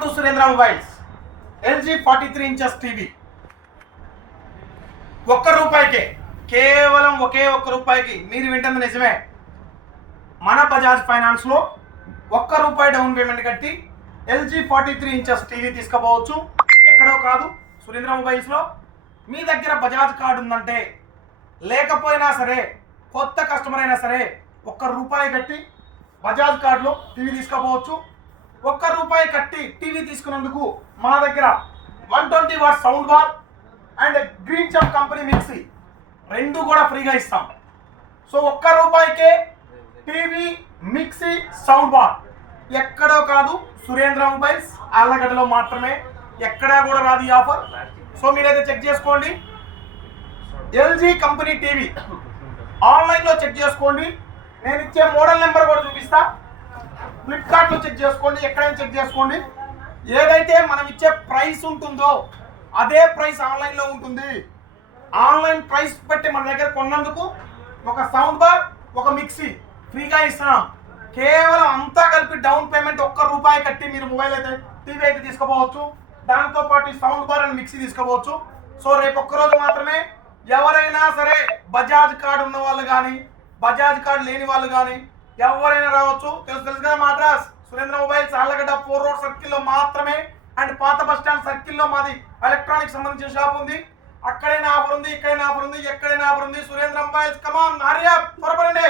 To Surendra mobiles. LG forty three inches TV. ఒక్క రూపాయికే కేవలం ఒకే ఒక్క రూపాయికి మీరు వింటుంది నిజమే. మన బజాజ్ ఫైనాన్స్లో ఒక్క రూపాయి డౌన్ పేమెంట్ కట్టి LG forty three inches TV తీసుకుపోవచ్చు. ఎక్కడో కాదు సురేంద్ర మొబైల్స్లో మీ దగ్గర బజాజ్ కార్డు ఉందంటే లేకపోయినా సరే కొత్త కస్టమర్ అయినా సరే ఒక్క రూపాయి కట్టి బజాజ్ కార్డులో టీవీ తీసుకోపోవచ్చు. ఒక్క రూపాయి కట్టి టీవీ తీసుకున్నందుకు మా దగ్గర one twenty watt sound bar and green chef company mixie రెండు కూడా ఫ్రీగా ఇస్తాం. సో ఒక్క రూపాయికే టీవీ మిక్సీ సౌండ్ బార్ ఎక్కడో కాదు సురేంద్ర మొబైల్స్ ఆళ్ళగడ్డలో మాత్రమే. ఎక్కడా కూడా రాదు ఈ ఆఫర్ సో మీరైతే చెక్ చేసుకోండి. ఎల్జీ కంపెనీ టీవీ ఆన్లైన్లో చెక్ చేసుకోండి. నేను ఇచ్చే మోడల్ నెంబర్ కూడా చూపిస్తా. ఫ్లిప్కార్ట్లో చెక్ చేసుకోండి ఎక్కడైనా చెక్ చేసుకోండి. ఏదైతే మనం ఇచ్చే ప్రైస్ ఉంటుందో అదే ప్రైస్ ఆన్లైన్లో ఉంటుంది. ఆన్లైన్ ప్రైస్ పెట్టి మన దగ్గర కొన్నందుకు ఒక సౌండ్ బార్ ఒక మిక్సీ ఫ్రీగా ఇస్తున్నాం. కేవలం అంతా కలిపి డౌన్ పేమెంట్ ఒక్క రూపాయి కట్టి మీరు మొబైల్ అయితే టీవీ అయితే తీసుకోపోవచ్చు. దాంతో పాటు సౌండ్ బార్ అండ్ మిక్సీ తీసుకోపోవచ్చు. సో రేపు ఒక్కరోజు మాత్రమే ఎవరైనా సరే బజాజ్ కార్డు ఉన్న వాళ్ళు కానీ బజాజ్ కార్డు లేని వాళ్ళు కానీ ఎవరైనా రావచ్చు. తెలుసు తెలుసు కదా Madras address Surendra mobiles Allagadda four road సర్కిల్లో మాత్రమే అండ్ పాత బస్ స్టాండ్ సర్కిల్లో మాది ఎలక్ట్రానిక్ సంబంధించిన షాప్ ఉంది. అక్కడైనా ఆఫర్ ఉంది ఇక్కడైనా ఆఫర్ ఉంది ఎక్కడైనా ఆఫర్ ఉంది సురేంద్ర మొబైల్స్ కమాన్ హరియా త్వరపడండి.